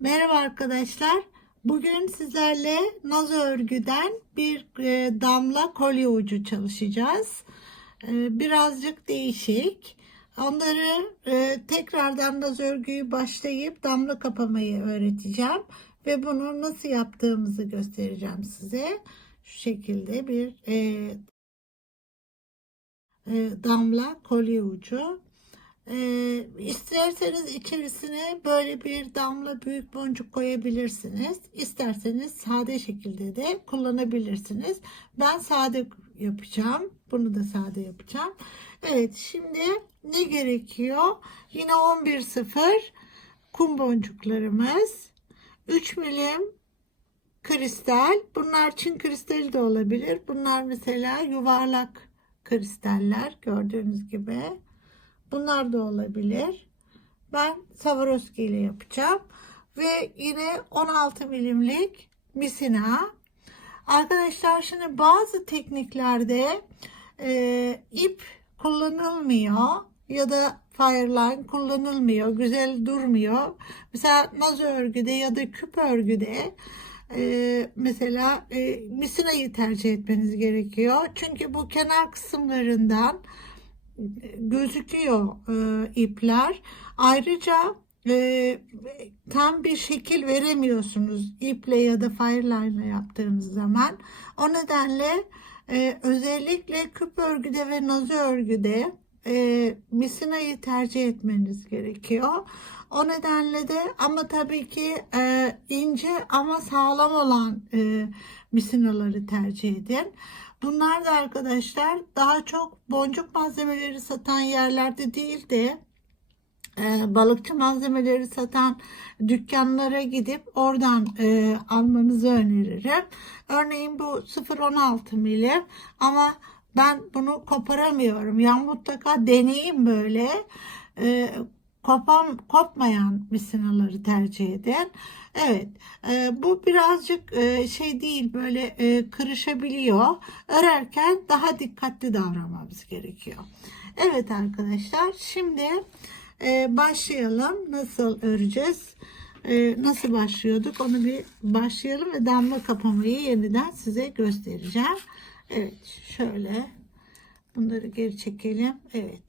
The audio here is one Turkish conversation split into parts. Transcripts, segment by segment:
Merhaba arkadaşlar. Bugün sizlerle nazo örgüden bir damla kolye ucu çalışacağız. Birazcık değişik. Onları tekrardan nazo örgüyü başlayıp damla kapamayı öğreteceğim. Ve bunu nasıl yaptığımızı göstereceğim size. Şu şekilde bir damla kolye ucu. İsterseniz içerisine böyle bir damla büyük boncuk koyabilirsiniz. İsterseniz sade şekilde de kullanabilirsiniz. Ben sade yapacağım. Bunu da sade yapacağım. Evet, şimdi ne gerekiyor? Yine 11.0 kum boncuklarımız. 3 milim kristal. Bunlar Çin kristali de olabilir. Bunlar mesela yuvarlak kristaller gördüğünüz gibi. Bunlar da olabilir. Ben Swarovski ile yapacağım. Ve yine 16 milimlik misina. Arkadaşlar şimdi bazı tekniklerde ip kullanılmıyor ya da fireline kullanılmıyor. Güzel durmuyor. Mesela nazo örgüde ya da küp örgüde mesela misinayı tercih etmeniz gerekiyor. Çünkü bu kenar kısımlarından gözüküyor ipler. Ayrıca e, tam bir şekil veremiyorsunuz iple ya da fireline ile yaptığınız zaman. O nedenle özellikle küp örgüde ve nazo örgüde misinayı tercih etmeniz gerekiyor. O nedenle de ama tabii ki ince ama sağlam olan misinaları tercih edin. Bunlar da arkadaşlar daha çok boncuk malzemeleri satan yerlerde değil de balıkçı malzemeleri satan dükkanlara gidip oradan almanızı öneririm. Örneğin bu 0,16 milim ama ben bunu koparamıyorum. Ya mutlaka deneyeyim böyle. E, kopmayan misinaları tercih edin. Evet, bu birazcık şey değil, böyle kırışabiliyor. Örerken daha dikkatli davranmamız gerekiyor. Evet arkadaşlar, şimdi başlayalım. Nasıl öreceğiz? Nasıl başlıyorduk? Onu bir başlayalım ve damla kapamayı yeniden size göstereceğim. Evet, şöyle bunları geri çekelim. Evet.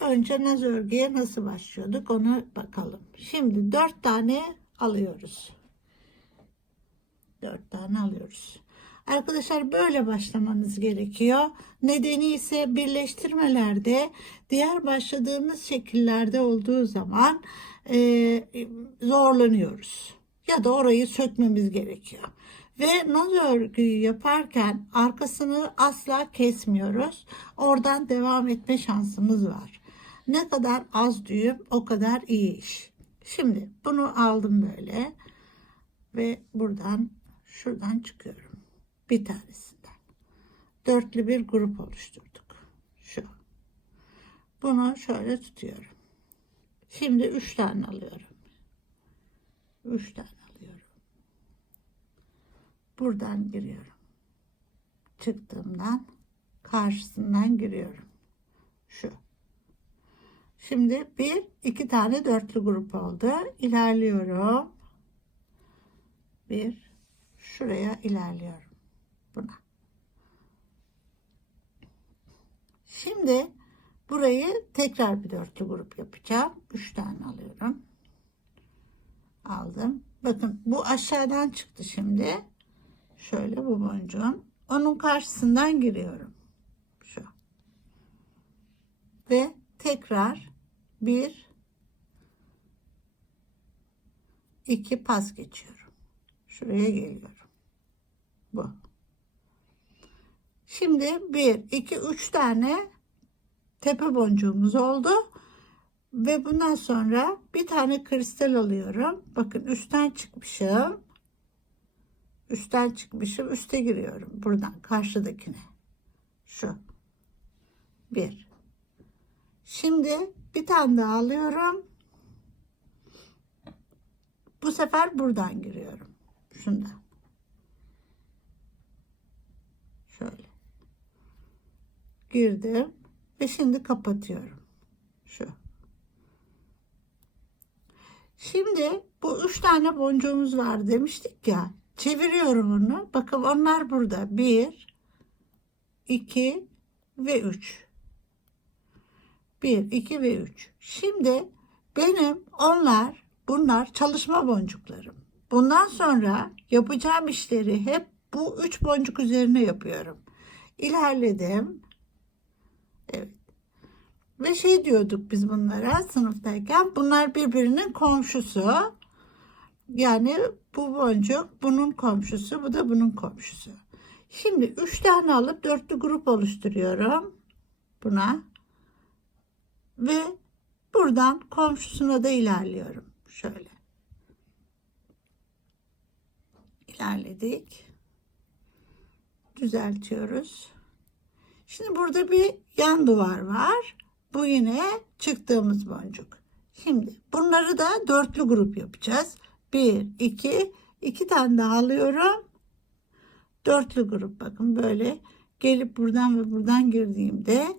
Önce nazo örgüye nasıl başlıyorduk onu bakalım. Şimdi 4 tane alıyoruz. 4 tane alıyoruz. Arkadaşlar böyle başlamanız gerekiyor. Nedeni ise birleştirmelerde diğer başladığımız şekillerde olduğu zaman zorlanıyoruz. Ya da orayı sökmemiz gerekiyor. Ve nazo örgüyü yaparken arkasını asla kesmiyoruz. Oradan devam etme şansımız var. Ne kadar az düğüm o kadar iyi iş. Şimdi bunu aldım böyle ve buradan şuradan çıkıyorum. Bir tanesinden. Dörtlü bir grup oluşturduk. Şu. Bunu şöyle tutuyorum. Şimdi 3 tane alıyorum. 3 tane alıyorum. Buradan giriyorum. Çıktığımdan karşısından giriyorum. Şu. Şimdi iki tane dörtlü grup oldu. İlerliyorum. Şuraya ilerliyorum. Buna. Şimdi burayı tekrar bir dörtlü grup yapacağım. 3 tane alıyorum. Aldım. Bakın bu aşağıdan çıktı şimdi. Şöyle bu boncuğun. Onun karşısından giriyorum. Şu. Ve tekrar iki pas geçiyorum. Şuraya geliyorum. Bu. Şimdi 3 tane tepe boncuğumuz oldu. Ve bundan sonra bir tane kristal alıyorum. Bakın üstten çıkmışım. Üste giriyorum. Buradan karşıdakine. Şu. Bir. Şimdi bir tane daha alıyorum. Bu sefer buradan giriyorum. Şundan. Şöyle. Girdim. Ve şimdi kapatıyorum. Şu. Şimdi bu 3 tane boncuğumuz var demiştik ya. Çeviriyorum onu. Bakın onlar burada. 1, 2 ve 3. 1, 2 ve 3. Şimdi bunlar çalışma boncuklarım. Bundan sonra yapacağım işleri hep bu 3 boncuk üzerine yapıyorum. İlerledim. Evet. Ve şey diyorduk biz bunlara sınıftayken, bunlar birbirinin komşusu. Yani bu boncuk bunun komşusu, bu da bunun komşusu. Şimdi 3 tane alıp dörtlü grup oluşturuyorum buna. Ve buradan komşusuna da ilerliyorum. Şöyle. İlerledik. Düzeltiyoruz. Şimdi burada bir yan duvar var. Bu yine çıktığımız boncuk. Şimdi bunları da dörtlü grup yapacağız. 1, 2, 2 tane daha alıyorum. Dörtlü grup, bakın böyle gelip buradan ve buradan girdiğimde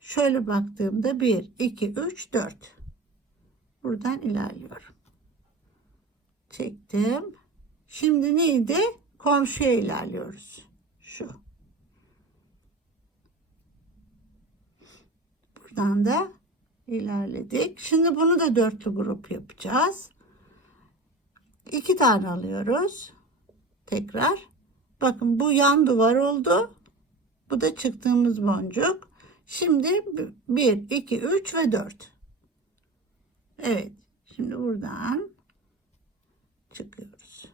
şöyle baktığımda 1, 2, 3, 4. Buradan ilerliyorum. Çektim. Şimdi neydi? Komşuya ilerliyoruz. Şu. Buradan da ilerledik. Şimdi bunu da dörtlü grup yapacağız. 2 tane alıyoruz. Tekrar. Bakın bu yan duvar oldu. Bu da çıktığımız boncuk. Şimdi 1, 2, 3 ve 4. Evet. Şimdi buradan çıkıyoruz.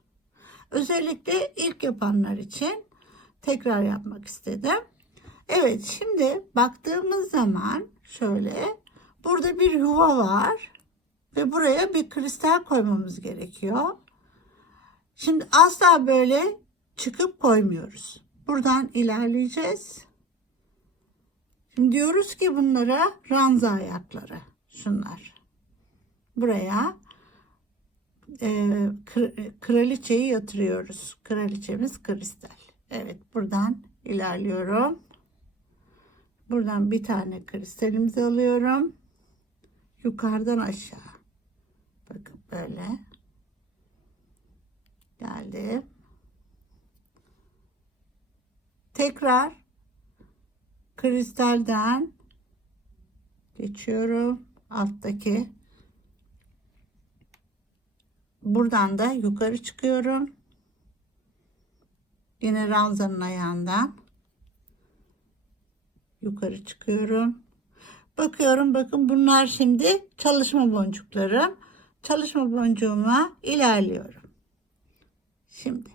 Özellikle ilk yapanlar için tekrar yapmak istedim. Evet, şimdi baktığımız zaman şöyle burada bir yuva var ve buraya bir kristal koymamız gerekiyor. Şimdi asla böyle çıkıp koymuyoruz. Buradan ilerleyeceğiz. Şimdi diyoruz ki bunlara ranza ayakları, şunlar. Buraya kraliçeyi yatırıyoruz. Kraliçemiz kristal. Evet, buradan ilerliyorum. Buradan bir tane kristalimizi alıyorum. Yukarıdan aşağı. Bakın böyle. Geldim. Tekrar kristalden geçiyorum. Alttaki. Buradan da yukarı çıkıyorum. Yine ranzanın ayağından yukarı çıkıyorum. Bakıyorum, bakın bunlar şimdi çalışma boncuklarım. Çalışma boncuğuma ilerliyorum. Şimdi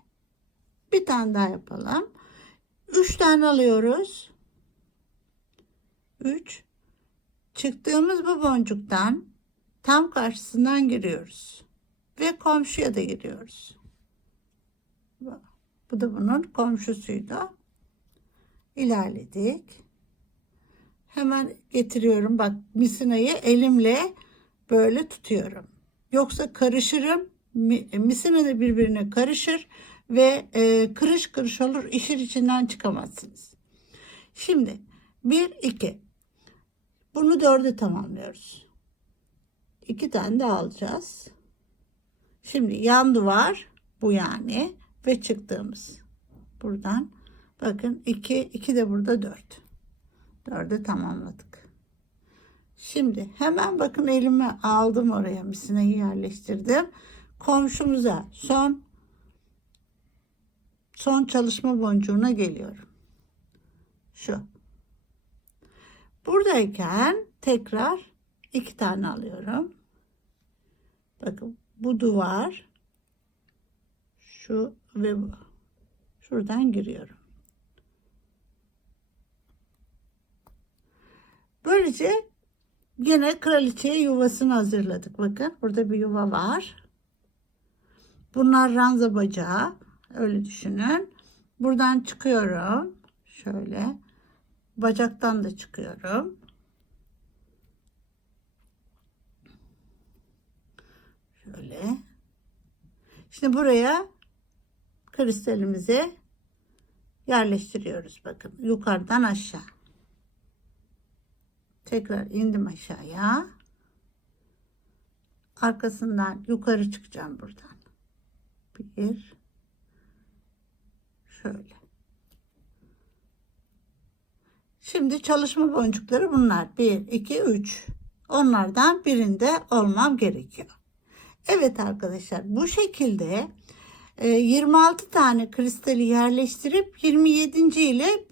bir tane daha yapalım. 3 tane alıyoruz. 3. Çıktığımız bu boncuktan tam karşısından giriyoruz. Ve komşuya da giriyoruz. Bu da bunun komşusuydu. İlerledik. Hemen getiriyorum. Bak, misinayı elimle böyle tutuyorum. Yoksa karışırım. Misina da birbirine karışır ve kırış kırış olur. İşin içinden çıkamazsınız. Şimdi 1, 2. Bunu 4'e tamamlıyoruz. 2 tane daha alacağız. Şimdi yan duvar bu yani ve çıktığımız buradan bakın 2 de burada 4. 4'e tamamladık. Şimdi hemen bakın elime aldım, oraya misinayı yerleştirdim. Komşumuza son çalışma boncuğuna geliyorum. Şu. Buradayken tekrar 2 tane alıyorum. Bakın bu duvar, şu ve bu. Şuradan giriyorum. Böylece yine kraliçeye yuvasını hazırladık. Bakın burada bir yuva var. Bunlar ranza bacağı. Öyle düşünün. Buradan çıkıyorum. Şöyle. Bacaktan da çıkıyorum. Şöyle. Şimdi buraya kristalimizi yerleştiriyoruz. Bakın yukarıdan aşağı. Tekrar indim aşağıya. arkasından yukarı çıkacağım buradan. Bir, şöyle. Şimdi çalışma boncukları bunlar. 1, 2, 3. Onlardan birinde olmam gerekiyor. Evet arkadaşlar, bu şekilde 26 tane kristali yerleştirip 27. ile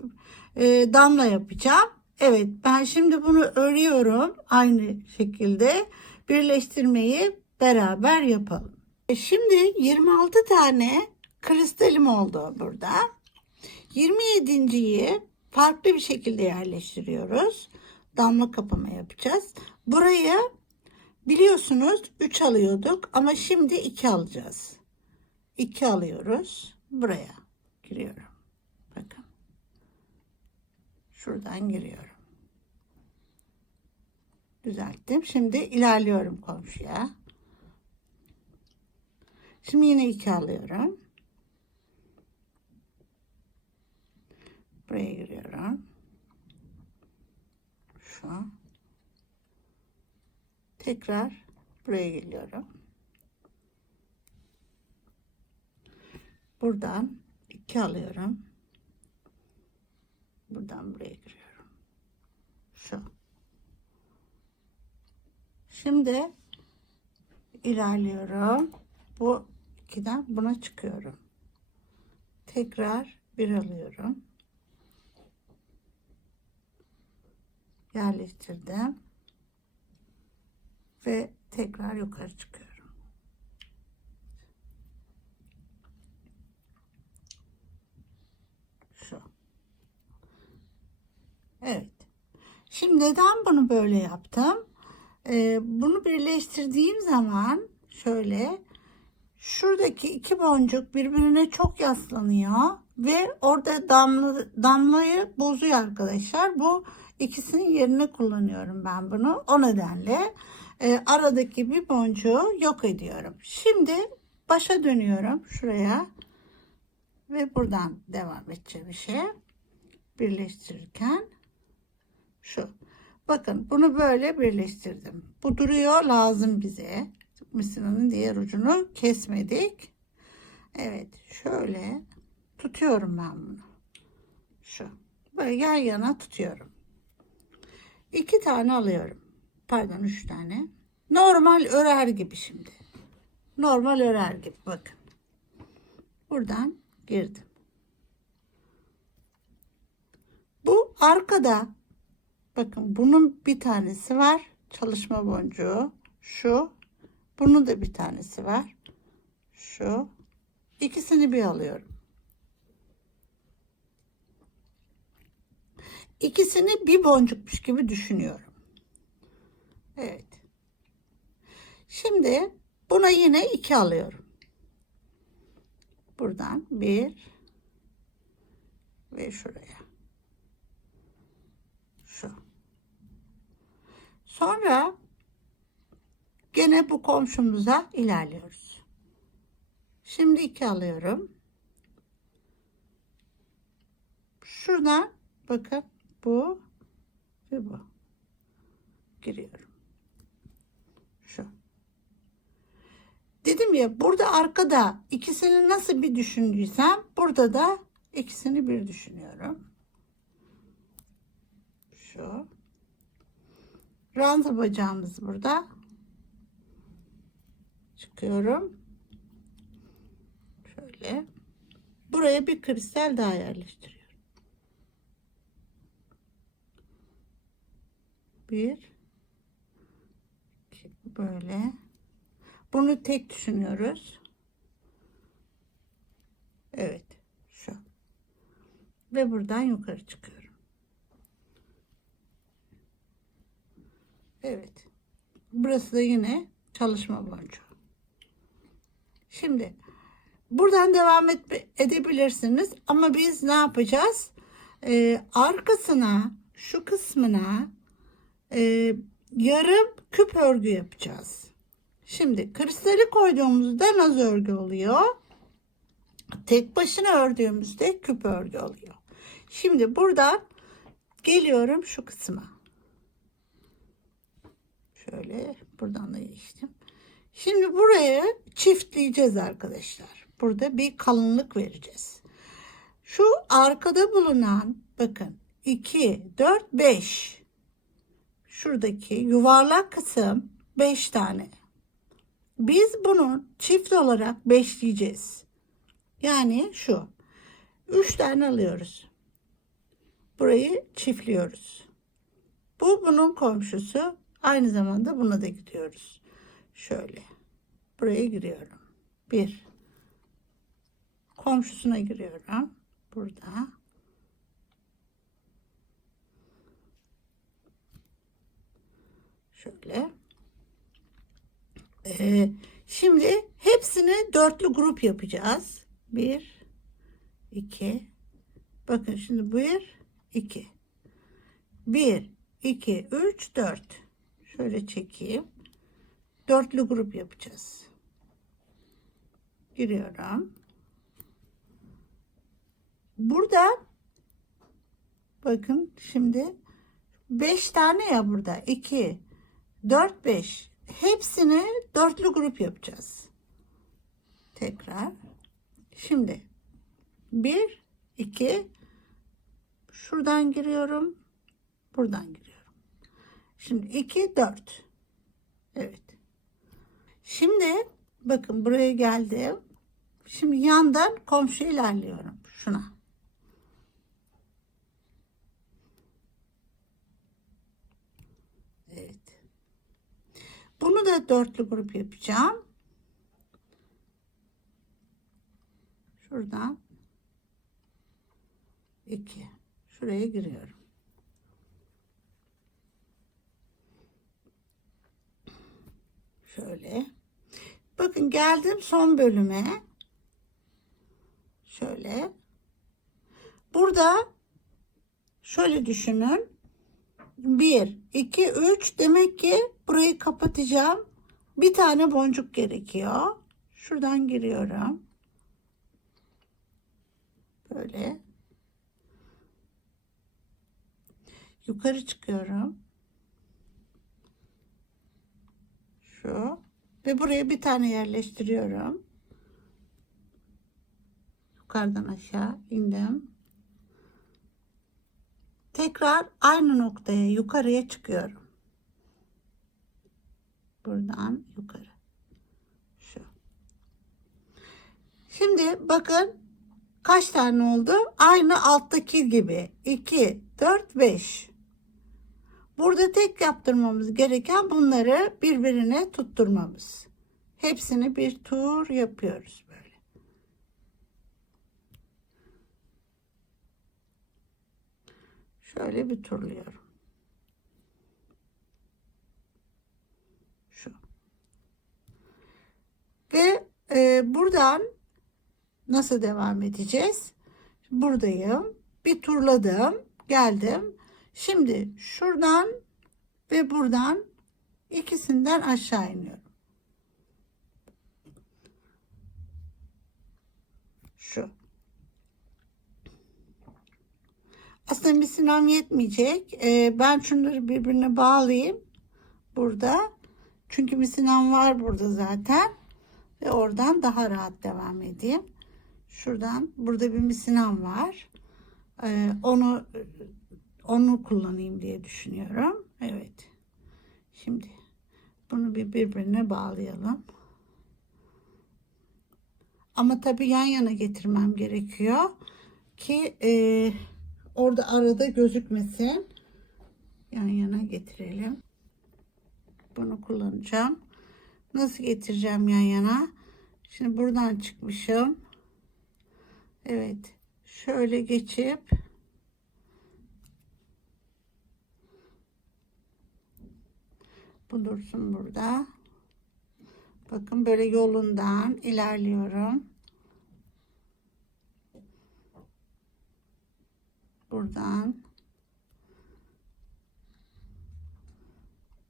damla yapacağım. Evet, ben şimdi bunu örüyorum. Aynı şekilde birleştirmeyi beraber yapalım. Şimdi 26 tane kristalim oldu burada. 27.yi farklı bir şekilde yerleştiriyoruz. Damla kapama yapacağız. Buraya biliyorsunuz 3 alıyorduk ama şimdi 2 alacağız. 2 alıyoruz. Buraya giriyorum. Bakın. Şuradan giriyorum. Düzelttim. Şimdi ilerliyorum komşuya. Şimdi yine 2 alıyorum. Buraya giriyorum. Şu. Tekrar buraya geliyorum. Buradan 2 alıyorum. Buradan buraya giriyorum. Şu. Şimdi ilerliyorum. Bu 2'den buna çıkıyorum. Tekrar 1 alıyorum. Yerleştirdim. Ve tekrar yukarı çıkıyorum. Şu. Evet. Şimdi neden bunu böyle yaptım? Bunu birleştirdiğim zaman şöyle, şuradaki 2 boncuk birbirine çok yaslanıyor ve orada damlayı bozuyor arkadaşlar. Bu ikisinin yerine kullanıyorum ben bunu. O nedenle aradaki bir boncuğu yok ediyorum. Şimdi başa dönüyorum şuraya ve buradan devam edeceğim işe. Birleştirirken şu. Bakın bunu böyle birleştirdim. Bu duruyor, lazım bize. Mısırın diğer ucunu kesmedik. Evet, şöyle tutuyorum ben bunu. Şu. Böyle yan yana tutuyorum. 2 tane alıyorum. Pardon, 3 tane. Normal örer gibi şimdi. Normal örer gibi bakın. Buradan girdim. Bu arkada. Bakın bunun bir tanesi var. Çalışma boncuğu. Şu. Bunun da bir tanesi var. Şu. İkisini bir alıyorum. İkisini bir boncukmuş gibi düşünüyorum. Evet. Şimdi buna yine 2 alıyorum. Buradan 1 ve şuraya. Şu. Sonra gene bu komşumuza ilerliyoruz. Şimdi 2 alıyorum. Şuradan bakın, bu ve bu. Giriyorum. Şu. Dedim ya, burada arkada ikisini nasıl bir düşündüysem burada da ikisini bir düşünüyorum. Şu. Ranza bacağımız burada. Çıkıyorum. Şöyle. Buraya bir kristal daha yerleştiriyorum. 1 2, böyle. Bunu tek düşünüyoruz. Evet. Şu. Ve buradan yukarı çıkıyorum. Evet. Burası da yine çalışma boncuğu. Şimdi buradan devam edebilirsiniz ama biz ne yapacağız? Arkasına, şu kısmına yarım küp örgü yapacağız. Şimdi kristali koyduğumuzda naz örgü oluyor. Tek başına ördüğümüzde küp örgü oluyor. Şimdi buradan geliyorum şu kısma. Şöyle buradan da geçtim. Şimdi buraya çiftleyeceğiz arkadaşlar. Burada bir kalınlık vereceğiz. Şu arkada bulunan bakın 2, 4, 5. Şuradaki yuvarlak kısım 5 tane. Biz bunu çift olarak beşleyeceğiz. Yani şu. 3 tane alıyoruz. Burayı çiftliyoruz. Bu bunun komşusu. Aynı zamanda buna da gidiyoruz. Şöyle. Buraya giriyorum. 1. Komşusuna giriyorum. Burada. Şöyle. Şimdi hepsini dörtlü grup yapacağız. 1, 2. Bakın şimdi 1, 2. 1, 2, 3, 4. Şöyle çekeyim. Dörtlü grup yapacağız. Giriyorum. Burada bakın şimdi 5 tane ya burada. 2, 4, 5. Hepsini dörtlü grup yapacağız. Tekrar. Şimdi 1, 2. Şuradan giriyorum. Buradan giriyorum. Şimdi 2, 4. Evet. Şimdi bakın buraya geldim. Şimdi yandan komşu ilerliyorum. Şuna. Evet. Bunu da dörtlü grup yapacağım. Şuradan 2. Şuraya giriyorum. Şöyle. Bakın geldim son bölüme. Şöyle. Burada şöyle düşünün. 1, 2, 3. Demek ki burayı kapatacağım. Bir tane boncuk gerekiyor. Şuradan giriyorum. Böyle. Yukarı çıkıyorum. Şu. Ve buraya bir tane yerleştiriyorum. Yukarıdan aşağı indim. Tekrar aynı noktaya yukarıya çıkıyorum. Buradan yukarı. Şu. Şimdi bakın kaç tane oldu? Aynı alttaki gibi. 2, 4, 5. Burada tek yaptırmamız gereken bunları birbirine tutturmamız. Hepsini bir tur yapıyoruz böyle. Şöyle bir turluyorum. Şu. Ve buradan nasıl devam edeceğiz? Buradayım. Bir turladım. Geldim. Şimdi şuradan ve buradan ikisinden aşağı iniyorum. Şu. Aslında misinam yetmeyecek. Ben şunları birbirine bağlayayım. Burada. Çünkü misinam var burada zaten. Ve oradan daha rahat devam edeyim. Şuradan burada bir misinam var. Onu kullanayım diye düşünüyorum. Evet. Şimdi bunu birbirine bağlayalım. Ama tabii yan yana getirmem gerekiyor ki orada arada gözükmesin. Yan yana getirelim. Bunu kullanacağım. Nasıl getireceğim yan yana? Şimdi buradan çıkmışım. Evet. Şöyle geçip bu dursun burada. Bakın böyle yolundan ilerliyorum. Buradan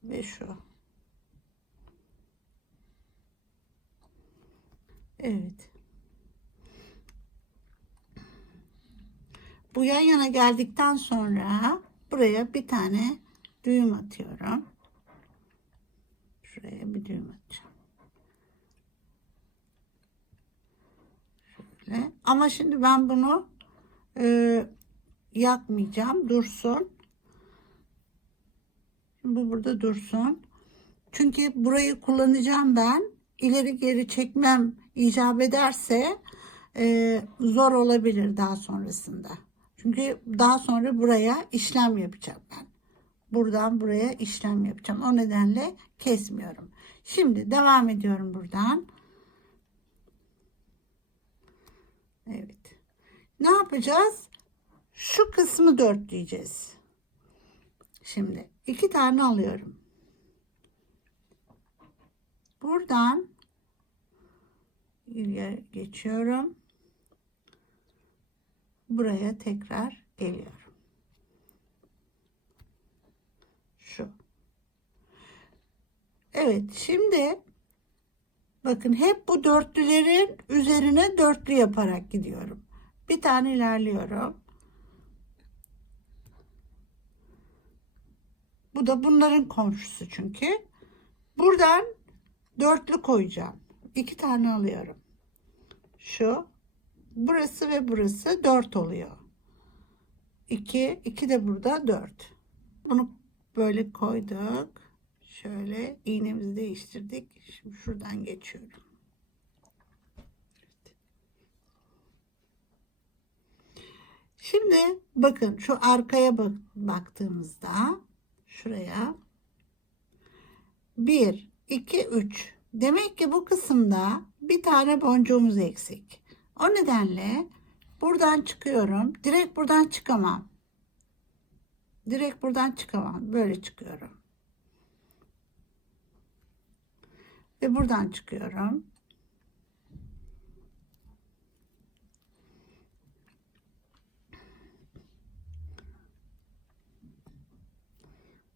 ve şu. Evet. Bu yan yana geldikten sonra buraya bir tane düğüm atıyorum. Şuraya bir düğüm atacağım. Ama şimdi ben bunu yakmayacağım. Dursun. Bu burada dursun. Çünkü burayı kullanacağım ben. İleri geri çekmem icap ederse zor olabilir daha sonrasında. Çünkü daha sonra buraya işlem yapacağım ben. Buradan buraya işlem yapacağım. O nedenle kesmiyorum. Şimdi devam ediyorum buradan. Evet. Ne yapacağız? Şu kısmı dörtleyeceğiz. Şimdi 2 tane alıyorum. Buradan geçiyorum. Buraya tekrar geliyorum. Şu. Evet, şimdi bakın hep bu dörtlülerin üzerine dörtlü yaparak gidiyorum. Bir tane ilerliyorum. Bu da bunların komşusu çünkü. Buradan dörtlü koyacağım. 2 tane alıyorum. Şu. Burası ve burası 4 oluyor. 2, 2 de burada 4. Bunu böyle koyduk. Şöyle iğnemizi değiştirdik. Şimdi şuradan geçiyorum. Şimdi bakın şu arkaya baktığımızda şuraya 1, 2, 3. Demek ki bu kısımda bir tane boncuğumuz eksik. O nedenle buradan çıkıyorum. Direkt buradan çıkamam. Direkt buradan çıkamam. Böyle çıkıyorum. Ve buradan çıkıyorum.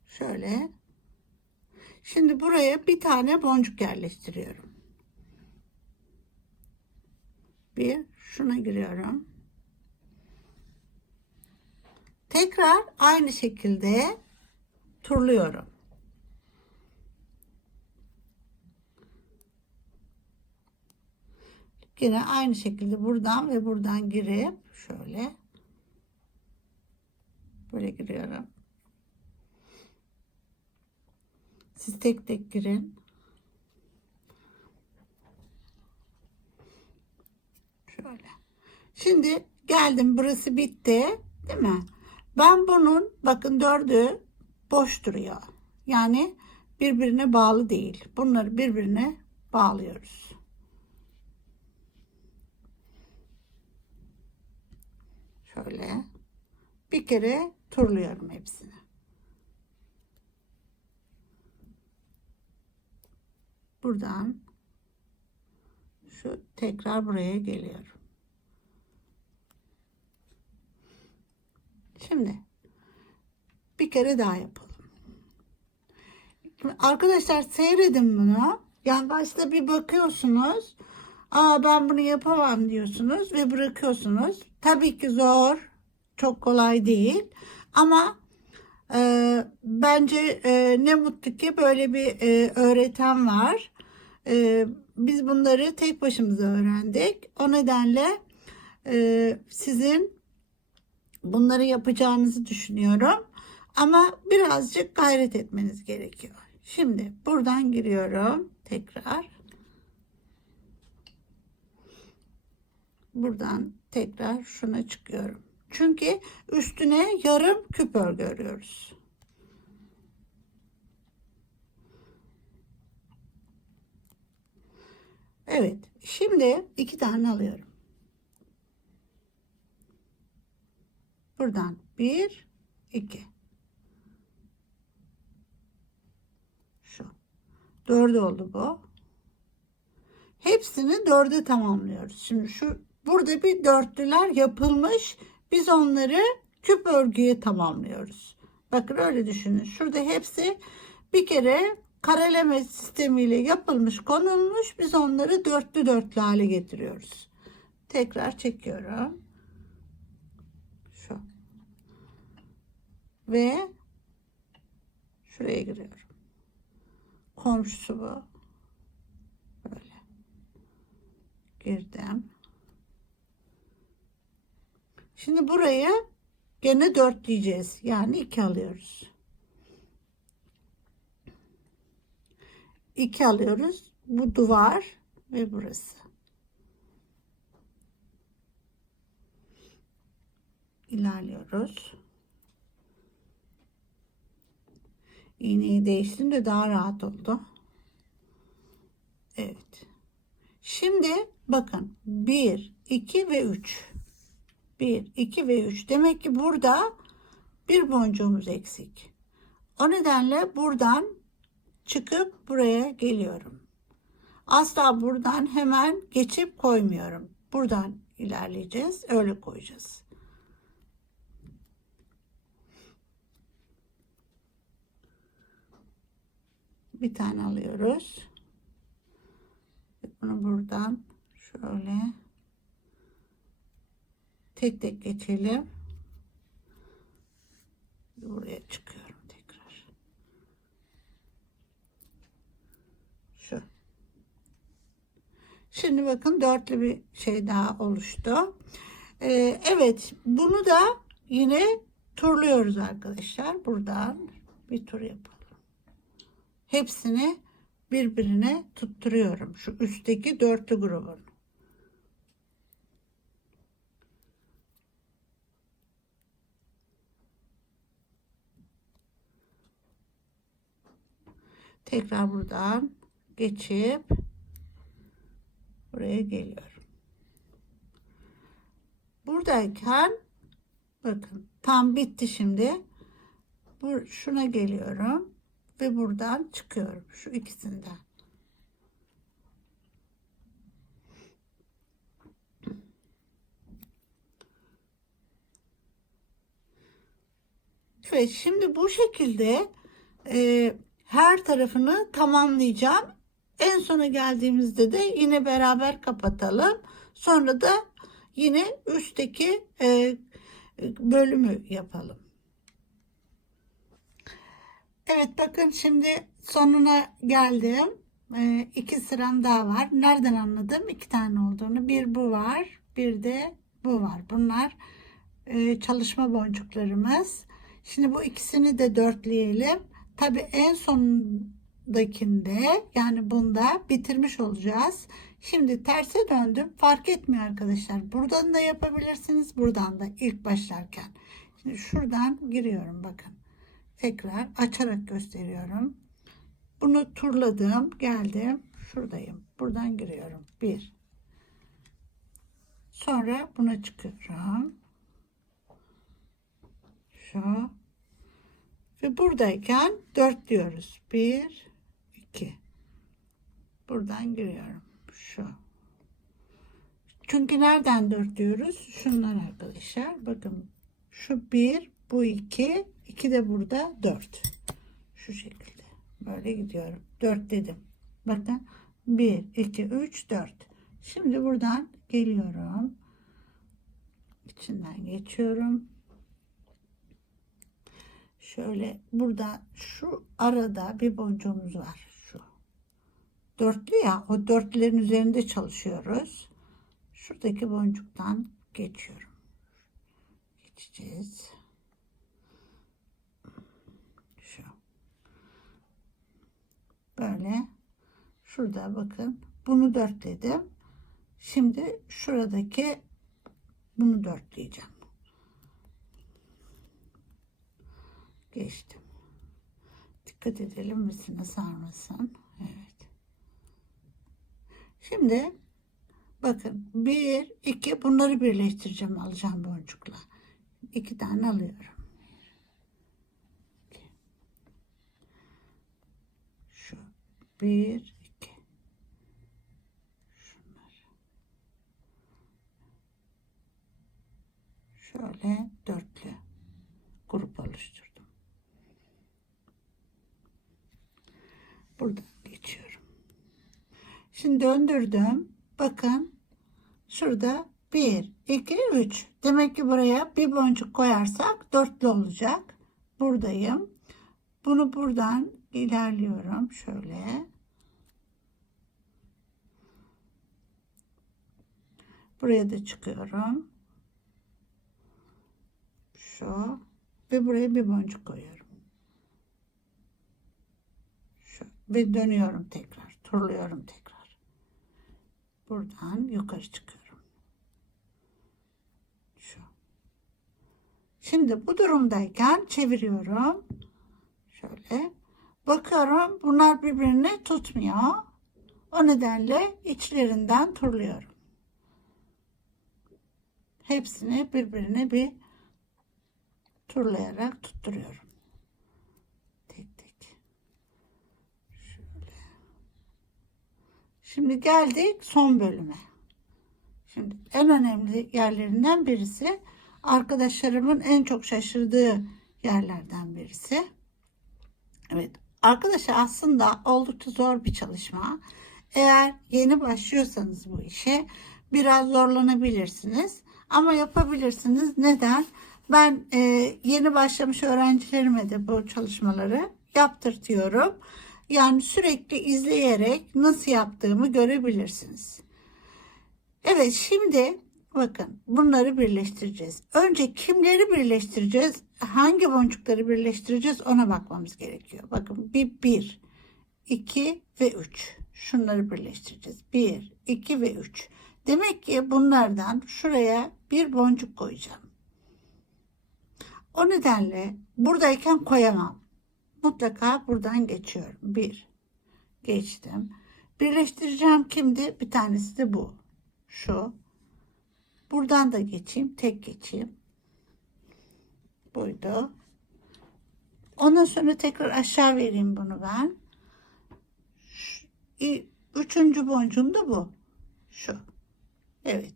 Şöyle. Şimdi buraya bir tane boncuk yerleştiriyorum. Bir, şuna giriyorum. Tekrar aynı şekilde turluyorum. Yine aynı şekilde buradan ve buradan girip şöyle böyle giriyorum. Siz tek tek girin. Şöyle. Şimdi geldim. Burası bitti. Değil mi? Ben bunun bakın 4'ü boş duruyor. Yani birbirine bağlı değil. Bunları birbirine bağlıyoruz. Şöyle. Bir kere turluyorum hepsini. Buradan şu tekrar buraya geliyorum. Şimdi bir kere daha yapalım. Arkadaşlar seyredin bunu. Yani başta bir bakıyorsunuz. Aa ben bunu yapamam diyorsunuz ve bırakıyorsunuz. Tabii ki zor. Çok kolay değil. Ama bence ne mutlu ki böyle bir öğreten var. Biz bunları tek başımıza öğrendik. O nedenle sizin bunları yapacağınızı düşünüyorum. Ama birazcık gayret etmeniz gerekiyor. Şimdi buradan giriyorum. Tekrar. Buradan tekrar şuna çıkıyorum. Çünkü üstüne yarım küp örgü örüyoruz. Evet. Şimdi 2 tane alıyorum. Buradan 1, 2. Şu. 4 oldu bu. Hepsini 4'e tamamlıyoruz. Şimdi şu burada bir dörtlüler yapılmış. Biz onları küp örgüye tamamlıyoruz. Bakın öyle düşünün. Şurada hepsi bir kere kareleme sistemiyle yapılmış, konulmuş. Biz onları dörtlü dörtlü hale getiriyoruz. Tekrar çekiyorum. Şu. Ve şuraya giriyorum. Komşusu bu. Böyle. Girdim. Şimdi burayı gene dörtleyeceğiz. Yani 2 alıyoruz. 2 alıyoruz. Bu duvar ve burası. İlerliyoruz. İğneyi değiştirdim de daha rahat oldu. Evet. Şimdi bakın 1, 2 ve 3. 1, 2 ve 3. Demek ki burada bir boncuğumuz eksik. O nedenle buradan çıkıp buraya geliyorum. Asla buradan hemen geçip koymuyorum. Buradan ilerleyeceğiz. Öyle koyacağız. Bir tane alıyoruz. Bunu buradan şöyle tek tek geçelim. Buraya çıkıyorum tekrar. Şu. Şimdi bakın dörtlü bir şey daha oluştu. Evet, bunu da yine turluyoruz arkadaşlar. Buradan bir tur yapalım. Hepsini birbirine tutturuyorum. Şu üstteki dörtlü grubun. Tekrar buradan geçip buraya geliyorum. Buradayken bakın tam bitti şimdi. Şuna geliyorum ve buradan çıkıyorum. Şu ikisinden. Evet, şimdi bu şekilde her tarafını tamamlayacağım. En sona geldiğimizde de yine beraber kapatalım. Sonra da yine üstteki bölümü yapalım. Evet, bakın şimdi sonuna geldim. 2 sıram daha var. Nereden anladım? 2 tane olduğunu. Bir bu var, bir de bu var. Bunlar çalışma boncuklarımız. Şimdi bu ikisini de dörtleyelim. Tabii en sondakinde, yani bunda bitirmiş olacağız. Şimdi terse döndüm. Fark etmiyor arkadaşlar. Buradan da yapabilirsiniz. Buradan da ilk başlarken. Şimdi şuradan giriyorum bakın. Tekrar açarak gösteriyorum. Bunu turladım. Geldim. Şuradayım. Buradan giriyorum. 1. Sonra buna çıkıyorum. Şu. Ve buradayken 4 diyoruz. 1, 2. Buradan giriyorum. Şu. Çünkü nereden 4 diyoruz? Şunlar arkadaşlar. Bakın. Şu 1, bu 2. 2 de burada 4. Şu şekilde. Böyle gidiyorum. 4 dedim. Bakın. 1, 2, 3, 4. Şimdi buradan geliyorum. İçinden geçiyorum. Şöyle burada şu arada bir boncuğumuz var. Şu. Dörtlü ya, o dörtlerin üzerinde çalışıyoruz. Şuradaki boncuktan geçiyorum. Geçeceğiz. Şu. Böyle. Şurada bakın. Bunu dörtledim. Şimdi şuradaki bunu dörtleyeceğim. Geçtim. Dikkat edelim misine sarmasın. Evet. Şimdi bakın 1, 2 bunları birleştireceğim, alacağım boncukla. 2 tane alıyorum. Şu 1, 2. Şunlar. Şöyle dörtlü grup oluşturdum. Buradan geçiyorum. Şimdi döndürdüm. Bakın şurada 1, 2, 3. Demek ki buraya bir boncuk koyarsak dörtlü olacak. Buradayım. Bunu buradan ilerliyorum. Şöyle. Buraya da çıkıyorum. Şu ve buraya bir boncuk koyuyorum. Şu ve dönüyorum tekrar. Turluyorum tekrar. Buradan yukarı çıkıyorum. Şu. Şimdi bu durumdayken çeviriyorum. Şöyle. Bakıyorum bunlar birbirini tutmuyor. O nedenle içlerinden turluyorum. Hepsini birbirine bir turlayarak tutturuyorum. Tek tek. Şöyle. Şimdi geldik son bölüme. Şimdi en önemli yerlerinden birisi, arkadaşlarımın en çok şaşırdığı yerlerden birisi. Evet, arkadaşlar aslında oldukça zor bir çalışma. Eğer yeni başlıyorsanız bu işe biraz zorlanabilirsiniz. Ama yapabilirsiniz. Neden? Ben yeni başlamış öğrencilerime de bu çalışmaları yaptırtıyorum. Yani sürekli izleyerek nasıl yaptığımı görebilirsiniz. Evet, şimdi bakın bunları birleştireceğiz. Önce kimleri birleştireceğiz? Hangi boncukları birleştireceğiz? Ona bakmamız gerekiyor. Bakın bir, 2 ve 3. Şunları birleştireceğiz. 1, 2 ve 3. Demek ki bunlardan şuraya bir boncuk koyacağım. O nedenle buradayken koyamam. Mutlaka buradan geçiyorum. 1. Geçtim. Birleştireceğim kimdi? Bir tanesi de bu. Şu. Buradan da geçeyim. Tek geçeyim. Buydu. Ondan sonra tekrar aşağı vereyim bunu ben. Üçüncü boncuğum da bu. Şu. Evet.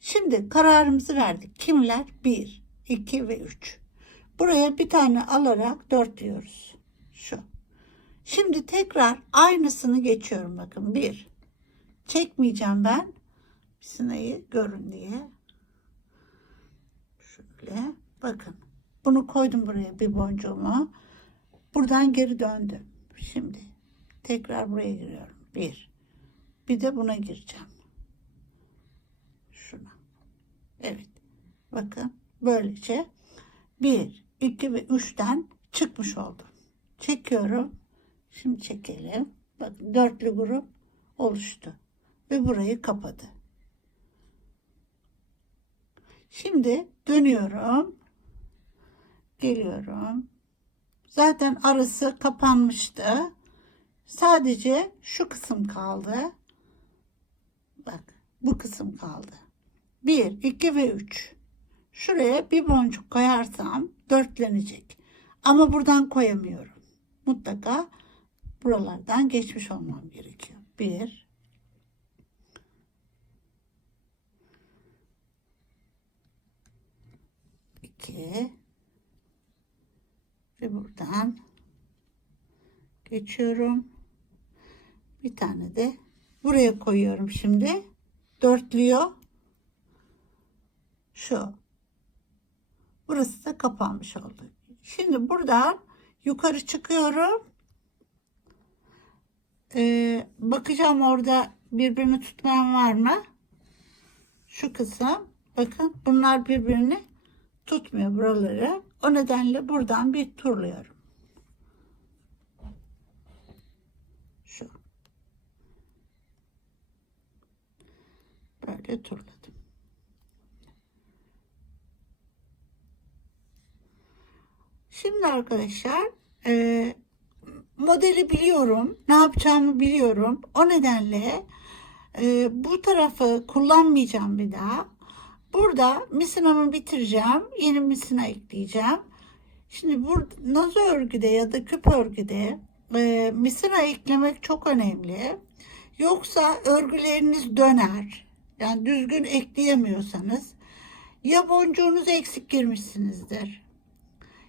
Şimdi kararımızı verdik. Kimler? 1, 2 ve 3. Buraya bir tane alarak 4 diyoruz. Şu. Şimdi tekrar aynısını geçiyorum. Bakın 1. Çekmeyeceğim ben. Sinayı görün diye. Şöyle. Bakın. Bunu koydum buraya bir boncuğumu. Buradan geri döndüm. Şimdi tekrar buraya giriyorum. 1. Bir de buna gireceğim. Şuna. Evet. Bakın. Böylece 1, 2 ve 3'ten çıkmış oldum. Çekiyorum. Şimdi çekelim. Bakın dörtlü grup oluştu. Ve burayı kapadı. Şimdi dönüyorum. Geliyorum. Zaten arası kapanmıştı. Sadece şu kısım kaldı. Bak bu kısım kaldı. 1, 2 ve 3. Şuraya bir boncuk koyarsam dörtlenecek. Ama buradan koyamıyorum. Mutlaka buralardan geçmiş olmam gerekiyor. 1, 2 ve buradan geçiyorum. Bir tane de buraya koyuyorum şimdi. Dörtlüyor. Şu. Burası da kapanmış oldu. Şimdi buradan yukarı çıkıyorum. Bakacağım orada birbirini tutmayan var mı? Şu kısım. Bakın bunlar birbirini tutmuyor buraları. O nedenle buradan bir turluyorum. Şu. Böyle turladım. Şimdi arkadaşlar modeli biliyorum. Ne yapacağımı biliyorum. O nedenle bu tarafı kullanmayacağım bir daha. Burada misinamı bitireceğim. Yeni misina ekleyeceğim. Şimdi bu nazo örgüde ya da küp örgüde misina eklemek çok önemli. Yoksa örgüleriniz döner. Yani düzgün ekleyemiyorsanız ya boncuğunuz eksik girmişsinizdir.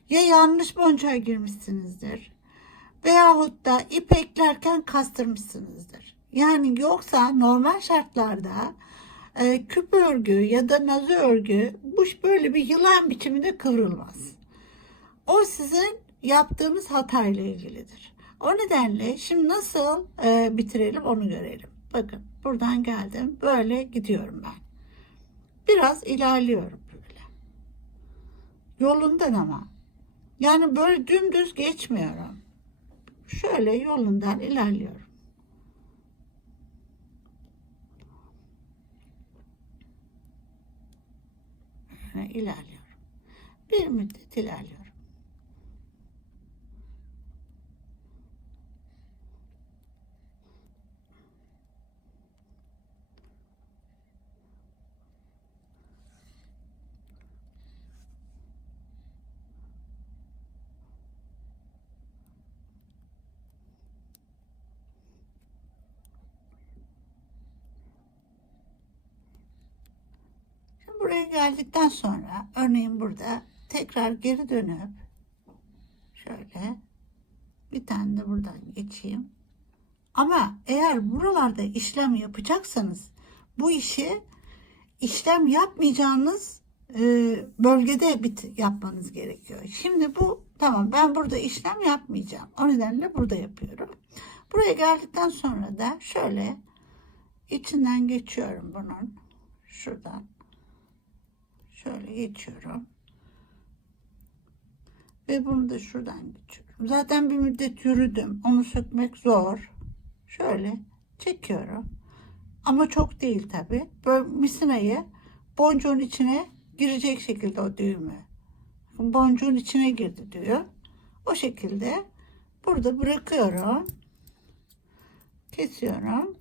Ya yanlış boncuğa girmişsinizdir. Veyahut da ip eklerken kastırmışsınızdır. Yani yoksa normal şartlarda küp örgü ya da nazo örgü bu böyle bir yılan biçiminde kıvrılmaz. O sizin yaptığınız hatayla ilgilidir. O nedenle şimdi nasıl bitirelim onu görelim. Bakın buradan geldim. Böyle gidiyorum ben. Biraz ilerliyorum böyle. yolundan ama. Yani böyle dümdüz geçmiyorum. Şöyle yolundan ilerliyorum. Yani ilerliyorum. Bir müddet ilerliyorum. Şimdi buraya geldikten sonra örneğin burada tekrar geri dönüp şöyle bir tane de buradan geçeyim. Ama eğer buralarda işlem yapacaksanız bu işi işlem yapmayacağınız bölgede yapmanız gerekiyor. Şimdi bu tamam, ben burada işlem yapmayacağım. O nedenle burada yapıyorum. Buraya geldikten sonra da şöyle içinden geçiyorum bunun. Şuradan şöyle geçiyorum. Ve bunu da şuradan geçiyorum. Zaten bir müddet yürüdüm. Onu sökmek zor. Şöyle çekiyorum. Ama çok değil tabi. Böyle misinayı boncuğun içine girecek şekilde o düğümü. Boncuğun içine girdi diyor. O şekilde burada bırakıyorum. Kesiyorum.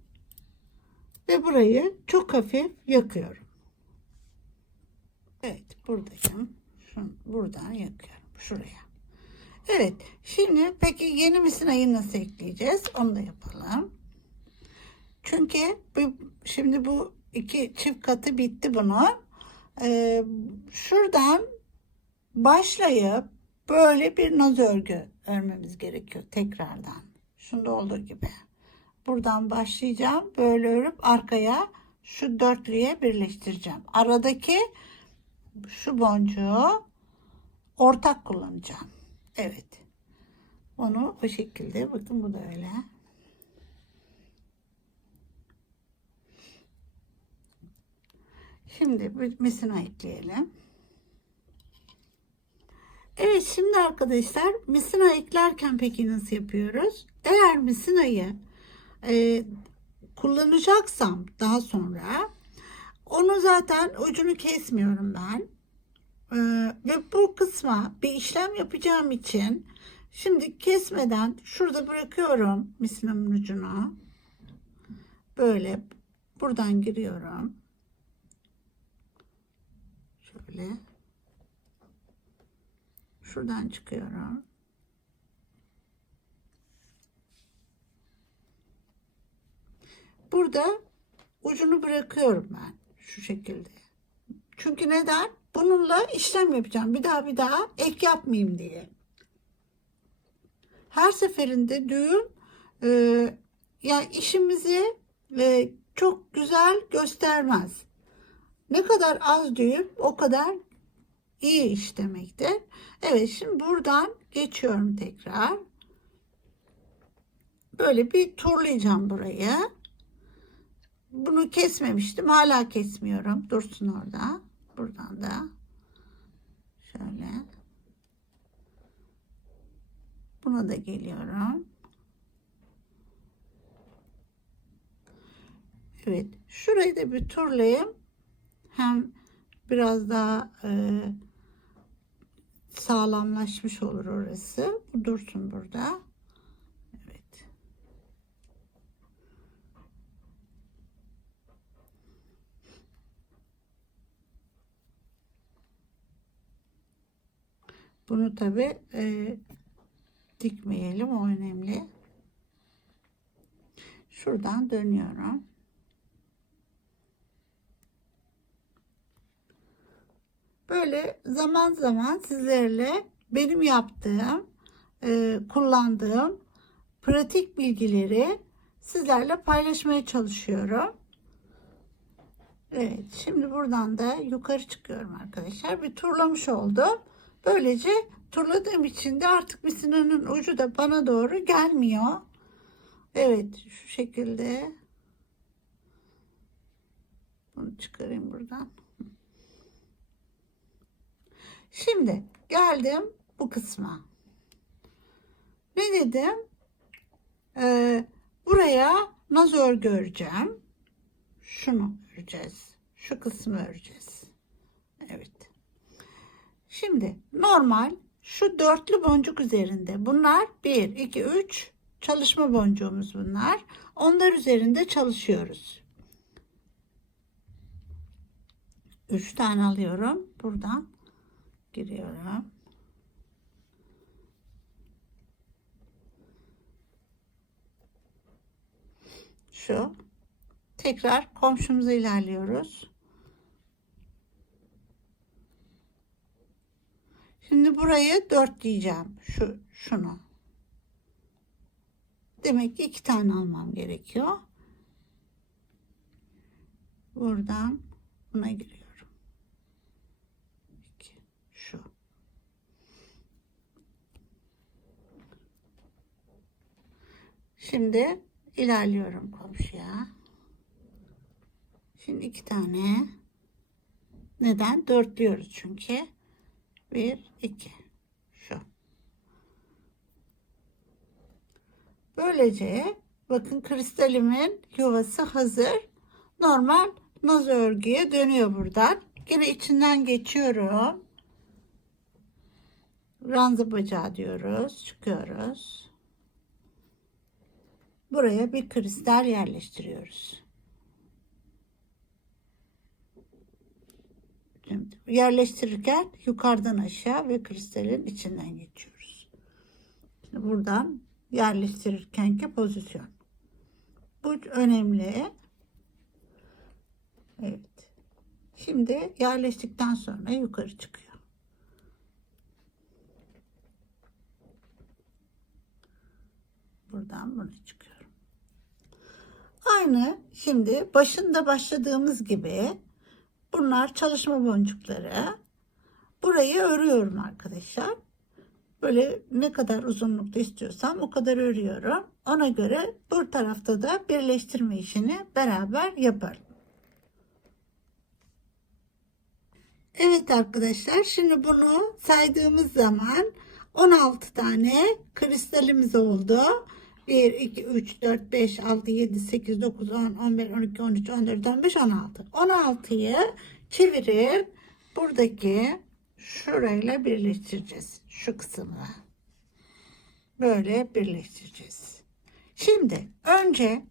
Ve burayı çok hafif yakıyorum. Evet, buradayım. Buradan yakıyorum. Şuraya. Evet. Şimdi peki yeni misinayı nasıl ekleyeceğiz? Onu da yapalım. Çünkü şimdi bu iki çift katı bitti bunun. Şuradan başlayıp böyle bir naz örgü örmemiz gerekiyor tekrardan. Şunda olduğu gibi. Buradan başlayacağım. Böyle örüp arkaya şu dörtlüye birleştireceğim. Aradaki şu boncuğu ortak kullanacağım. Evet. Onu bu şekilde. Bakın bu da öyle. Şimdi bir misina ekleyelim. Evet, şimdi arkadaşlar misina eklerken peki nasıl yapıyoruz? Eğer misinayı kullanacaksam daha sonra onu zaten ucunu kesmiyorum ben. Ve bu kısma bir işlem yapacağım için şimdi kesmeden şurada bırakıyorum misinamın ucunu. Böyle buradan giriyorum. Şöyle. Şuradan çıkıyorum. Burada ucunu bırakıyorum ben şu şekilde. Çünkü neden? Bununla işlem yapacağım. Bir daha ek yapmayayım diye. Her seferinde düğüm yani işimizi çok güzel göstermez. Ne kadar az düğüm o kadar iyi iş demektir. Evet, şimdi buradan geçiyorum tekrar. Böyle bir turlayacağım burayı. Bunu kesmemiştim. Hala kesmiyorum. Dursun orada. Buradan da şöyle. Buna da geliyorum. Evet. Şurayı da bir turlayayım. Hem biraz daha sağlamlaşmış olur orası. Bu dursun burada. Evet. Bunu tabi dikmeyelim. O önemli. Şuradan dönüyorum. Böyle zaman zaman sizlerle benim yaptığım, kullandığım pratik bilgileri sizlerle paylaşmaya çalışıyorum. Evet, şimdi buradan da yukarı çıkıyorum arkadaşlar. Bir turlamış oldum. Böylece turladığım için de artık misinanın ucu da bana doğru gelmiyor. Evet, şu şekilde. Bunu çıkarayım buradan. Şimdi geldim bu kısma. Ne dedim? Buraya naz örgü öreceğim. Şunu öreceğiz. Şu kısmı öreceğiz. Evet. Şimdi normal şu dörtlü boncuk üzerinde bunlar 1, 2, 3 çalışma boncuğumuz bunlar. Onlar üzerinde çalışıyoruz. 3 tane alıyorum. Buradan giriyorum. Şu. Tekrar komşumuza ilerliyoruz. Şimdi burayı 4 diyeceğim. Şunu. Demek ki 2 tane almam gerekiyor. Buradan buna giriyorum. 2. Şu. Şimdi ilerliyorum komşuya. Şimdi 2 tane. Neden? 4 diyoruz çünkü. 1, 2. Şu. Böylece bakın kristalimin yuvası hazır. Normal naz örgüye dönüyor buradan. Yine içinden geçiyorum. Ranza bacağı diyoruz. Çıkıyoruz. Buraya bir kristal yerleştiriyoruz. Şimdi yerleştirirken yukarıdan aşağı ve kristalin içinden geçiyoruz. Şimdi buradan yerleştirirkenki pozisyon. Bu önemli. Evet. Şimdi yerleştikten sonra yukarı çıkıyor. Buradan buna çıkıyorum. Aynı şimdi başında başladığımız gibi bunlar çalışma boncukları. Burayı örüyorum arkadaşlar. Böyle ne kadar uzunlukta istiyorsam o kadar örüyorum. Ona göre bu tarafta da birleştirme işini beraber yaparım. Evet arkadaşlar, şimdi bunu saydığımız zaman 16 tane kristalimiz oldu. 1, 2, 3, 4, 5, 6, 7, 8, 9, 10, 11, 12, 13, 14, 15, 16. 16'yı çevirip buradaki şurayla birleştireceğiz. Şu kısımla. Böyle birleştireceğiz. Şimdi önce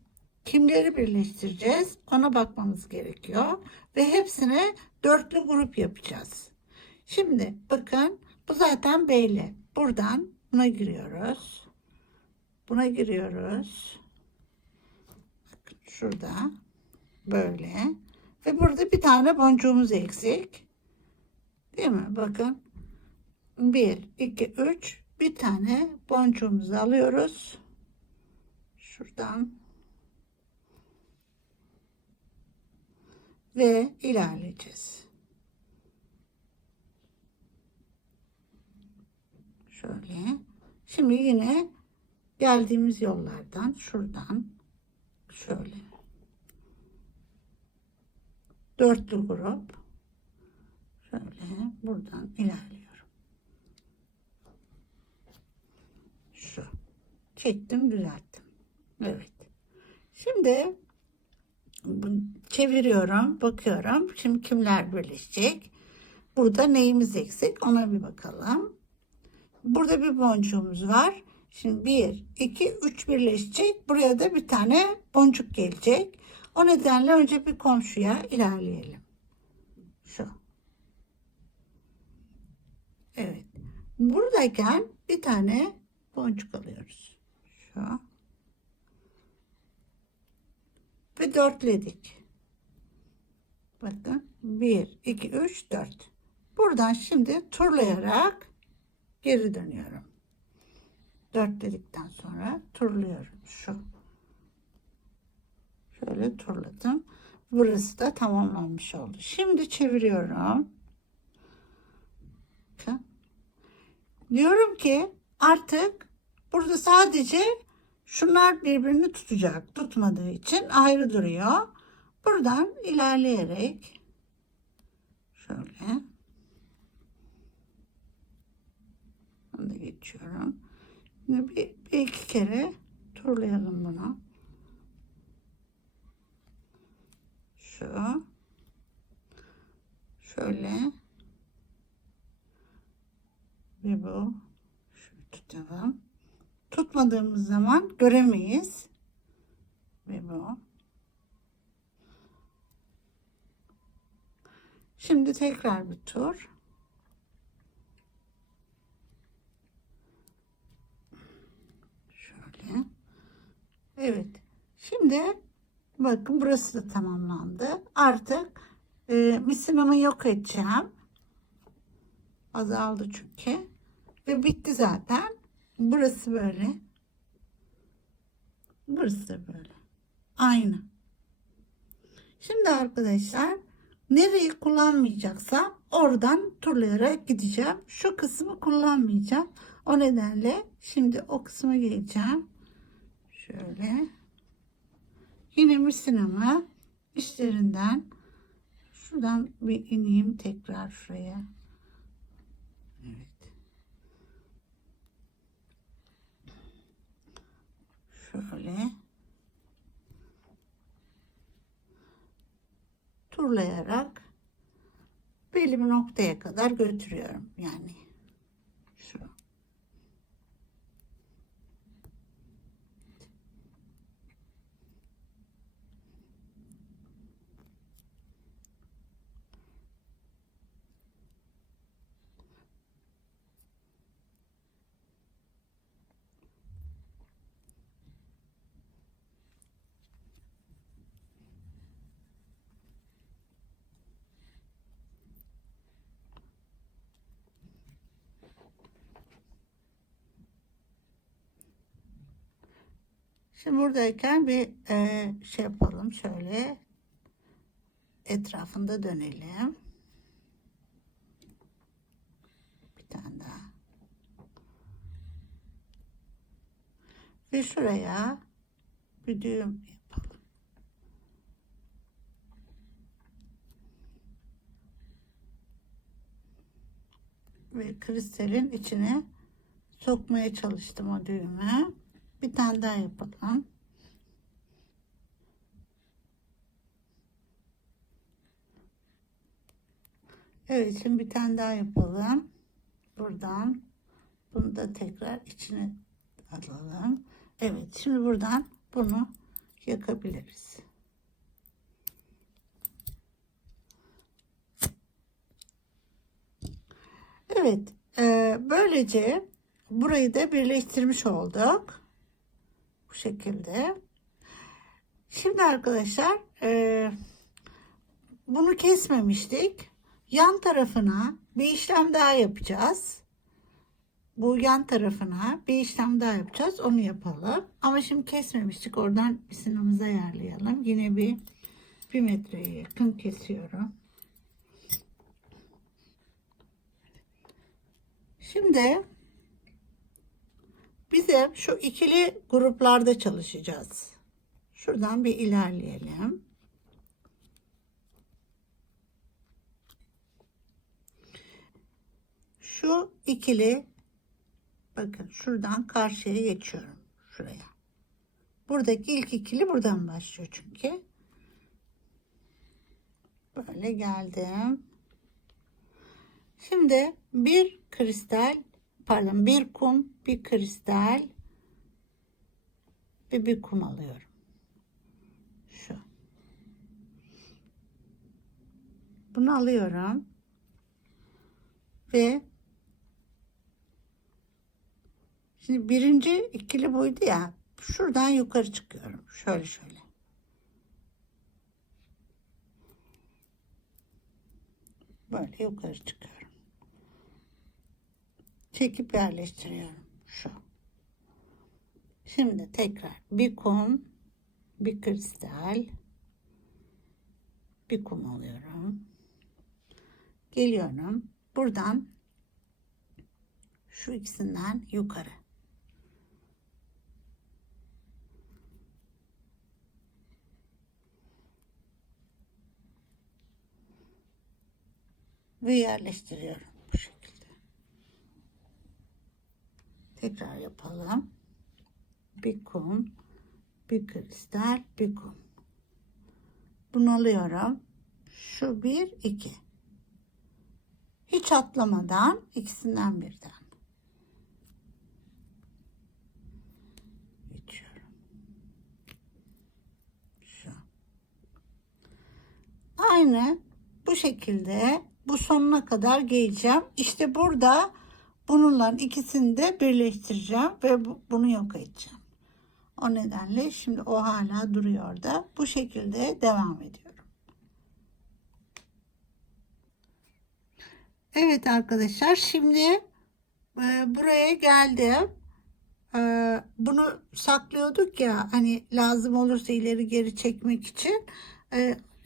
kimleri birleştireceğiz? Ona bakmamız gerekiyor. Ve hepsine dörtlü grup yapacağız. Şimdi bakın bu zaten belli. Buradan buna giriyoruz. Buna giriyoruz. Bakın şurada böyle. Ve burada bir tane boncuğumuz eksik. Değil mi? Bakın. 1, 2, 3. Bir tane boncuğumuzu alıyoruz. Şuradan. Ve ilerleyeceğiz. Şöyle. Şimdi yine geldiğimiz yollardan şuradan şöyle dörtlü grup şöyle buradan ilerliyorum. Şu çektim, düzelttim. Evet. Şimdi çeviriyorum, bakıyorum. Şimdi kimler birleşecek? Burada neyimiz eksik? Ona bir bakalım. Burada bir boncuğumuz var. Şimdi 1, 2, 3 birleşecek. Buraya da bir tane boncuk gelecek. O nedenle önce bir komşuya ilerleyelim. Şu. Evet. Buradayken bir tane boncuk alıyoruz. Şu. Ve dörtledik. Bakın. 1, 2, 3, 4. Buradan şimdi turlayarak geri dönüyorum. Dörtledikten sonra turluyorum. Şu. Şöyle turladım. Burası da tamamlanmış oldu. Şimdi çeviriyorum. Bakın. Diyorum ki artık burada sadece şunlar birbirini tutacak. Tutmadığı için ayrı duruyor. Buradan ilerleyerek şöyle geçiyorum. Şimdi bir iki kere turlayalım bunu. Şu. Şöyle. Ve bu. Şöyle tutalım. Tutmadığımız zaman göremeyiz. Ve bu. Şimdi tekrar bir tur. Şöyle. Evet. Şimdi bakın burası da tamamlandı. Artık misinamı yok edeceğim. Azaldı çünkü. Ve bitti zaten. Burası böyle. Burası da böyle. Aynı. Şimdi arkadaşlar nereyi kullanmayacaksam oradan turlayarak gideceğim. Şu kısmı kullanmayacağım. O nedenle şimdi o kısma geleceğim. Şöyle. Yine misinamı işlerinden şuradan bir ineyim tekrar şuraya. Evet. Şöyle turlayarak belli bir noktaya kadar götürüyorum. Yani şu. Şimdi buradayken bir şey yapalım. Şöyle etrafında dönelim. Bir tane daha. Ve şuraya bir düğüm yapalım. Ve kristalin içine sokmaya çalıştım o düğümü. Bir tane daha yapalım. Evet, şimdi bir tane daha yapalım. Buradan bunu da tekrar içine alalım. Evet, şimdi buradan bunu yakabiliriz. Evet, böylece burayı da birleştirmiş olduk. Bu şekilde. Şimdi arkadaşlar bunu kesmemiştik. Yan tarafına bir işlem daha yapacağız. Bu yan tarafına bir işlem daha yapacağız. Onu yapalım. Ama şimdi kesmemiştik. Oradan misinamızı ayarlayalım. Yine bir metreye yakın kesiyorum. Şimdi bize şu ikili gruplarda çalışacağız. Şuradan bir ilerleyelim. Şu ikili, bakın şuradan karşıya geçiyorum. Şuraya. Buradaki ilk ikili buradan başlıyor çünkü. Böyle geldim. Şimdi bir kristal, pardon, bir kum, bir kristal ve bir kum alıyorum. Şu. Bunu alıyorum. Ve şimdi birinci ikili buydu ya. Şuradan yukarı çıkıyorum. Şöyle şöyle. Böyle yukarı çıkıyorum. Çekip yerleştiriyorum. Şu. Şimdi tekrar bir kum, bir kristal, bir kum alıyorum. Geliyorum. Buradan şu ikisinden yukarı. Ve yerleştiriyorum bu şekilde. Tekrar yapalım. Bir kum, bir kristal, bir kum. Bunu alıyorum. Şu 1, 2. Hiç atlamadan ikisinden birden geçiyorum. Şu. Aynı bu şekilde bu sonuna kadar geleceğim. İşte burada bunların ikisini de birleştireceğim ve bunu yok edeceğim. O nedenle şimdi o hala duruyor da bu şekilde devam ediyorum. Evet arkadaşlar, şimdi buraya geldim. Bunu saklıyorduk ya, hani lazım olursa ileri geri çekmek için.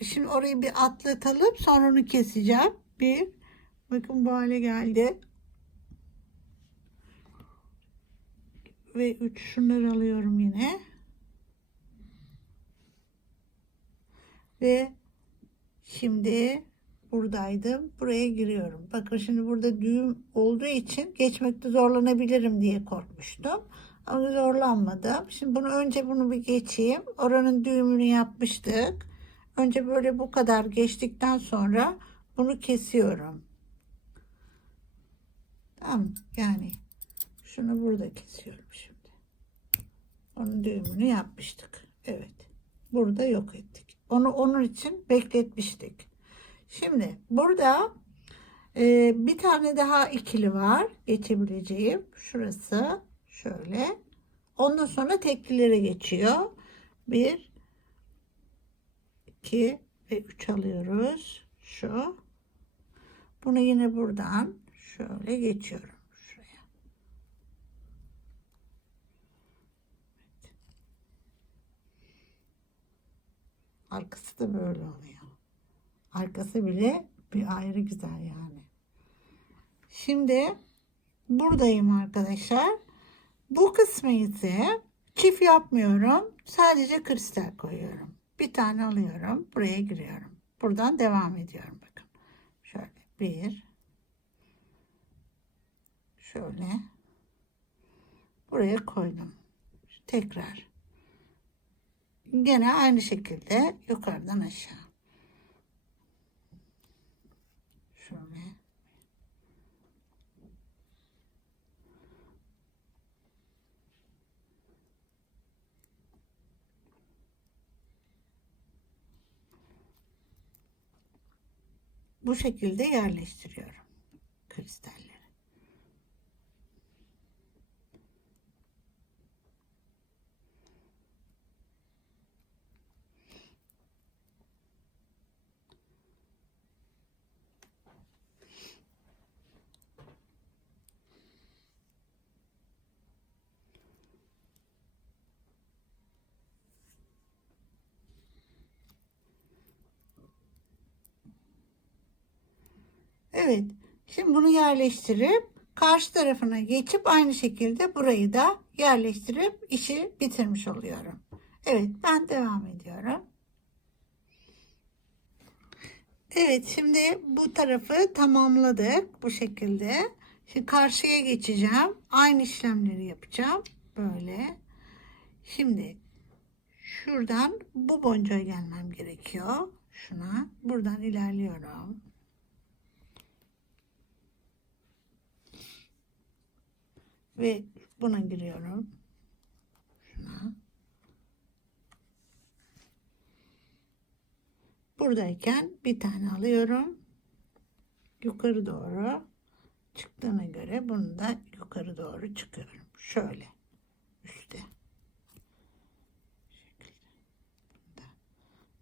Şimdi orayı bir atlatalım, sonra onu keseceğim. Bakın bu hale geldi. Ve 3 şunları alıyorum yine. Ve şimdi buradaydım. Buraya giriyorum. Bakın şimdi burada düğüm olduğu için geçmekte zorlanabilirim diye korkmuştum. Ama zorlanmadım. Şimdi bunu bir geçeyim. Oranın düğümünü yapmıştık. Önce böyle bu kadar geçtikten sonra bunu kesiyorum. Tamam, yani şunu burada kesiyorum şimdi. Onun düğümünü yapmıştık. Evet. Burada yok ettik. Onu onun için bekletmiştik. Şimdi burada bir tane daha ikili var geçebileceğim. Şurası şöyle. Ondan sonra teklilere geçiyor. 1, 2 ve 3 alıyoruz. Şu. Bunu yine buradan şöyle geçiyorum. Şuraya. Evet. Arkası da böyle oluyor. Arkası bile bir ayrı güzel yani. Şimdi buradayım arkadaşlar. Bu kısmı ise çift yapmıyorum. Sadece kristal koyuyorum. Bir tane alıyorum. Buraya giriyorum. Buradan devam ediyorum. Bakın. Şöyle 1. Şöyle. Buraya koydum. Tekrar. Gene aynı şekilde yukarıdan aşağı. Şöyle. Bu şekilde yerleştiriyorum kristalleri. Evet. Şimdi bunu yerleştirip karşı tarafına geçip aynı şekilde burayı da yerleştirip işi bitirmiş oluyorum. Evet, ben devam ediyorum. Evet, şimdi bu tarafı tamamladık bu şekilde. Şimdi karşıya geçeceğim. Aynı işlemleri yapacağım. Böyle. Şimdi şuradan bu boncuğa gelmem gerekiyor. Şuna. Buradan ilerliyorum. Ve buna giriyorum. Şuna. Buradayken bir tane alıyorum. Yukarı doğru çıktığına göre bunu da yukarı doğru çıkıyorum. Şöyle. Üstte.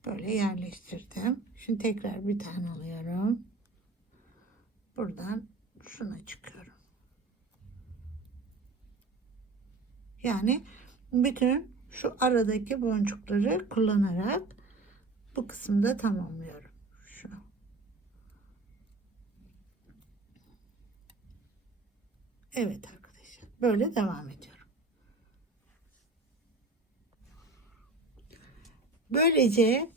Böyle yerleştirdim. Şimdi tekrar bir tane alıyorum. Buradan şuna çıkıyorum. Yani bütün şu aradaki boncukları kullanarak bu kısımda tamamlıyorum. Şu. Evet arkadaşlar. Böyle devam ediyorum. Böylece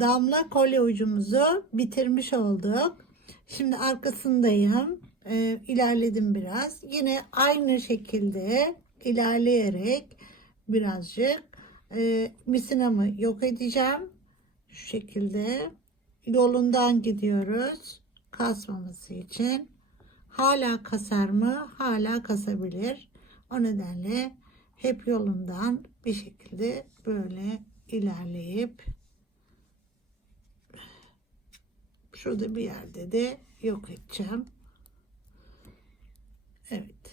damla kolye ucumuzu bitirmiş olduk. Şimdi arkasındayım. ilerledim biraz. Yine aynı şekilde ilerleyerek birazcık misinamı yok edeceğim. Şu şekilde yolundan gidiyoruz kasmaması için. Hala kasar mı? Hala kasabilir. O nedenle hep yolundan bir şekilde böyle ilerleyip şurada bir yerde de yok edeceğim. Evet.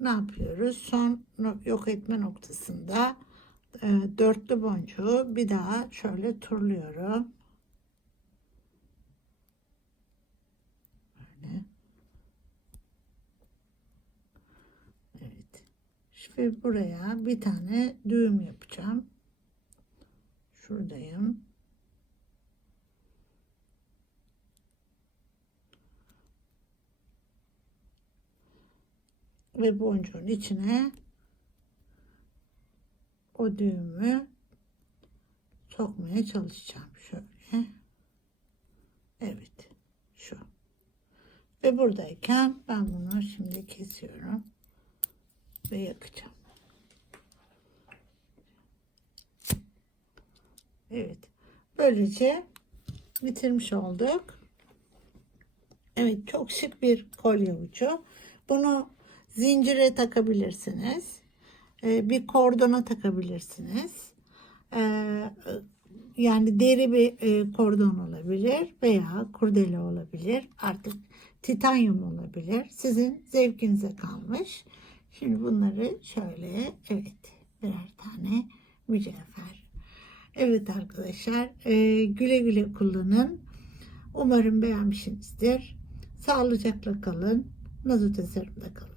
Ne yapıyoruz? Son yok etme noktasında dörtlü boncuğu bir daha şöyle turluyorum. Böyle. Evet. Şimdi buraya bir tane düğüm yapacağım. Şuradayım. Ve boncuğun içine o düğümü sokmaya çalışacağım. Şöyle. Evet. Şu. Ve buradayken ben bunu şimdi kesiyorum. Ve yakacağım. Evet. Böylece bitirmiş olduk. Evet, çok şık bir kolye ucu. Bunu zincire takabilirsiniz. Bir kordona takabilirsiniz. Yani deri bir kordon olabilir veya kurdele olabilir. Artık titanyum olabilir. Sizin zevkinize kalmış. Şimdi bunları şöyle, evet, birer tane mücevher. Evet arkadaşlar, güle güle kullanın. Umarım beğenmişsinizdir. Sağlıcakla kalın. Nazo tasarımda kalın.